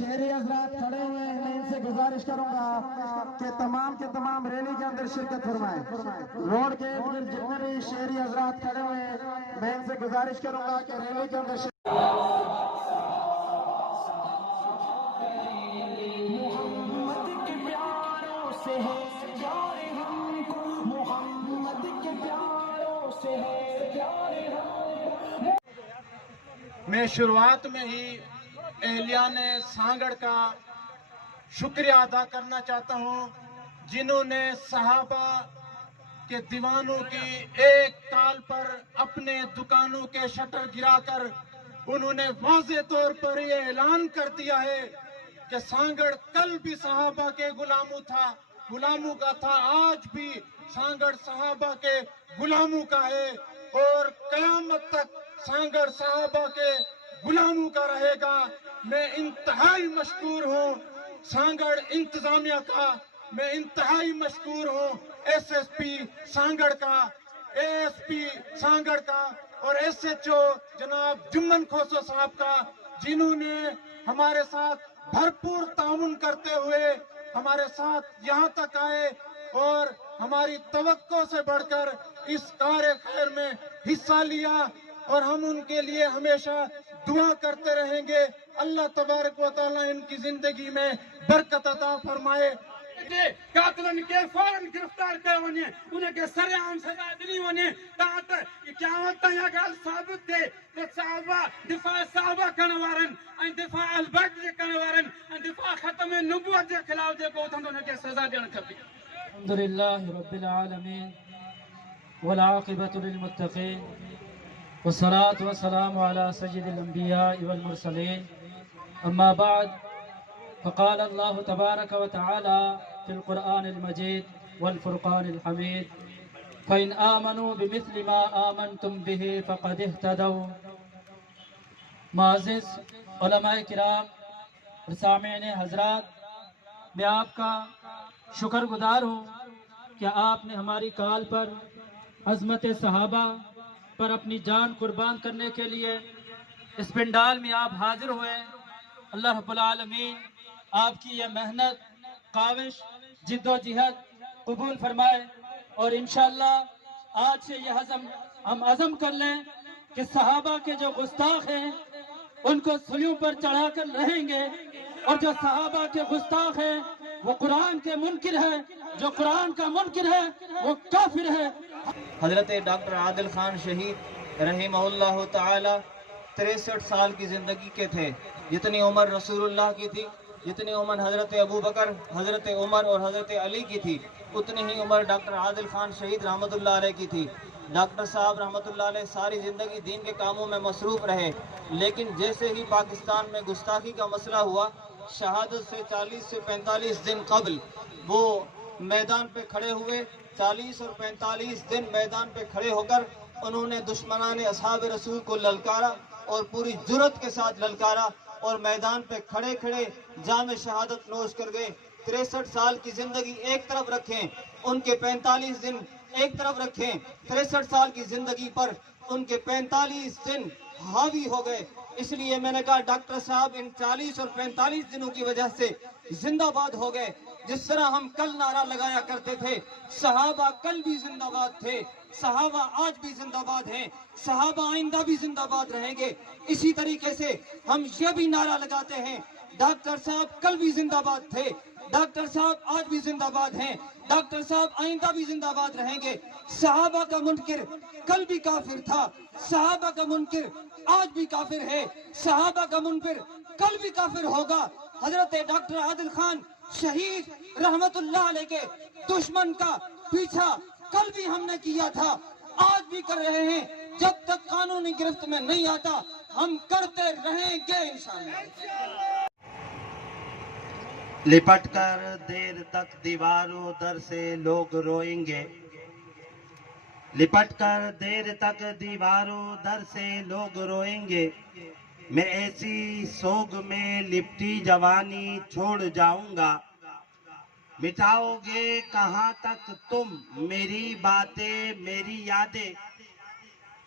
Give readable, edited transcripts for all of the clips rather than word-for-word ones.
شہری حضرات کھڑے ہوئے ہیں، میں ان سے گزارش کروں گا کہ تمام کے تمام ریلی کے اندر شرکت فرمائیں۔ روڈ کے ارد گرد جتنے بھی شہری حضرات کھڑے ہوئے ہیں، میں ان سے گزارش کروں گا کہ ریلی کے اندر میں شروعات میں ہی اہلیان سانگڑ کا شکریہ ادا کرنا چاہتا ہوں، جنہوں نے صحابہ کے دیوانوں کی ایک کال پر اپنے دکانوں کے شٹر گرا کر انہوں نے واضح طور پر یہ اعلان کر دیا ہے کہ سانگڑ کل بھی صحابہ کے غلاموں کا تھا، آج بھی سانگڑ صحابہ کے غلاموں کا ہے اور قیامت تک سانگڑ صحابہ کے غلاموں کا رہے گا۔ میں انتہائی مشکور ہوں سانگڑ انتظامیہ کا، میں انتہائی مشکور ہوں ایس ایس پی سانگڑ کا، اے ایس پی سانگڑ کا اور ایس ایچ او جناب جمن کھوسو صاحب کا، جنہوں نے ہمارے ساتھ بھرپور تعاون کرتے ہوئے ہمارے ساتھ یہاں تک آئے اور ہماری توقع سے بڑھ کر اس کار خیر میں حصہ لیا، اور ہم ان کے لیے ہمیشہ دعا کرتے رہیں گے۔ اللہ تبارک و تعالیٰ ان کی زندگی میں برکت عطا فرمائے۔ قاتلن کے فوراً گرفتار کر ونی انہیں کے سر عام سزا دینی ونی تاہت قیامت تک یہ گل ثابت تھے کہ صحابہ دفاع صحابہ کنوارن ان دفاع البرد کنوارن ان دفاع ختم نبوت کے خلاف دے کو انہیں کے سزا دینا کبھی۔ الحمدللہ رب العالمین والعاقبۃ للمتقین والصلاة والسلام على سید الانبیاء والمرسلین، اما بعد فقال اللہ تبارک وتعالی في القرآن المجيد والفرقان الحميد فإن آمنوا بمثل ما آمنتم به فقد اهتدوا۔ معزز علماء کرام، سامعین حضرات، میں آپ کا شکر گزار ہوں کہ آپ نے ہماری کال پر عظمت صحابہ پر اپنی جان قربان کرنے کے لیے اس پنڈال میں آپ حاضر ہوئے۔ اللہ رب العالمین آپ کی یہ محنت، کاوش، جد و جہد قبول فرمائے، اور انشاءاللہ آج سے یہ ہم عزم کر لیں کہ صحابہ کے جو گستاخ ہیں ان کو سلیوں پر چڑھا کر رہیں گے، اور جو صحابہ کے گستاخ ہیں وہ قرآن کے منکر ہے، جو قرآن کا منکر ہے وہ کافر ہے۔ حضرت ڈاکٹر عادل خان شہید رحمہ اللہ تعالی 63 سال کی زندگی کے تھے۔ جتنی عمر رسول اللہ کی تھی، جتنی عمر حضرت ابو بکر، حضرت عمر اور حضرت علی کی تھی، اتنی ہی عمر ڈاکٹر عادل خان شہید رحمۃ اللہ علیہ کی تھی۔ ڈاکٹر صاحب رحمۃ اللہ علیہ ساری زندگی دین کے کاموں میں مصروف رہے، لیکن جیسے ہی پاکستان میں گستاخی کا مسئلہ ہوا، شہادت سے 40 سے 45 دن قبل وہ میدان پہ کھڑے ہوئے۔ 40 اور 45 دن میدان پہ کھڑے ہو کر انہوں نے دشمنان اصحاب رسول کو للکارا اور پوری جرأت کے ساتھ للکارا، اور میدان پہ کھڑے کھڑے جام شہادت نوش کر گئے۔ 63 سال کی زندگی ایک طرف رکھیں، ان کے 45 دن ایک طرف رکھیں، 63 سال کی زندگی پر ان کے 45 دن حاوی ہو گئے۔ اس لیے میں نے کہا ڈاکٹر صاحب ان 40 اور 45 دنوں کی وجہ سے زندہ باد ہو گئے۔ جس طرح ہم کل نعرہ لگایا کرتے تھے صحابہ کل بھی زندہ باد تھے، صحابہ آج بھی زندہ باد ہیں، صحابہ آئندہ بھی زندہ باد رہیں گے، اسی طریقے سے ہم یہ بھی نعرہ لگاتے ہیں ڈاکٹر صاحب کل بھی زندہ باد تھے، ڈاکٹر صاحب آج بھی زندہ باد ہیں، ڈاکٹر صاحب آئندہ بھی زندہ باد رہیں گے۔ صحابہ کا منکر کل بھی کافر تھا، صحابہ کا منکر آج بھی کافر ہے، صحابہ کا منکر کل بھی کافر ہوگا۔ حضرت ڈاکٹر عادل خان شہید رحمت اللہ علیہ کے دشمن کا پیچھا کل بھی ہم نے کیا تھا، آج بھی کر رہے ہیں، جب تک قانونی گرفت میں نہیں آتا ہم کرتے رہیں گے انشاءاللہ۔ لپٹ کر دیر تک دیواروں در سے لوگ روئیں گے، لپٹ کر دیر تک دیواروں در سے لوگ روئیں گے، میں ایسی سوگ میں لپٹی جوانی چھوڑ جاؤں گا، مٹاؤ گے کہاں تک تم میری باتیں میری یادیں،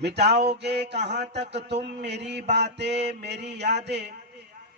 مٹاؤ گے کہاں تک تم میری باتیں میری یادیں،